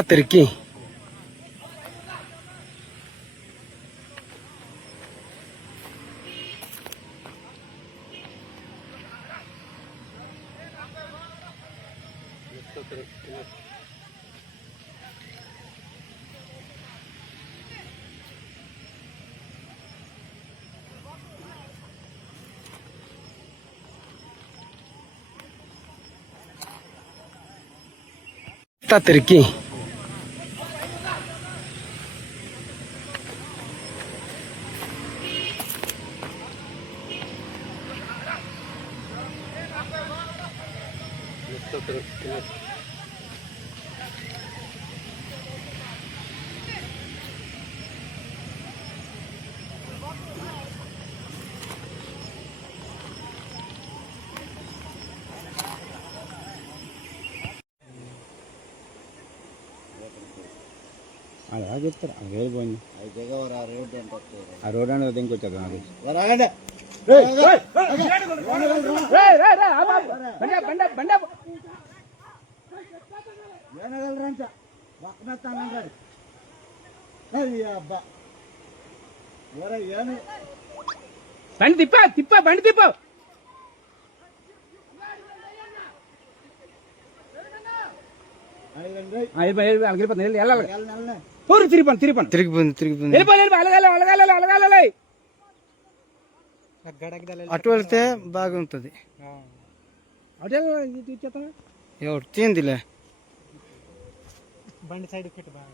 తిరిగి తిరిగి అలా చెప్తారు వేరు పోయింది ఆ రోడ్ అనేది ఇంకొచ్చారు బండి తిప్ప బండి తిప్ప అటు వెళ్తే బాగుంటుంది ఎవరు తీందిలే బండి సైడ్ పెట్టి బాగా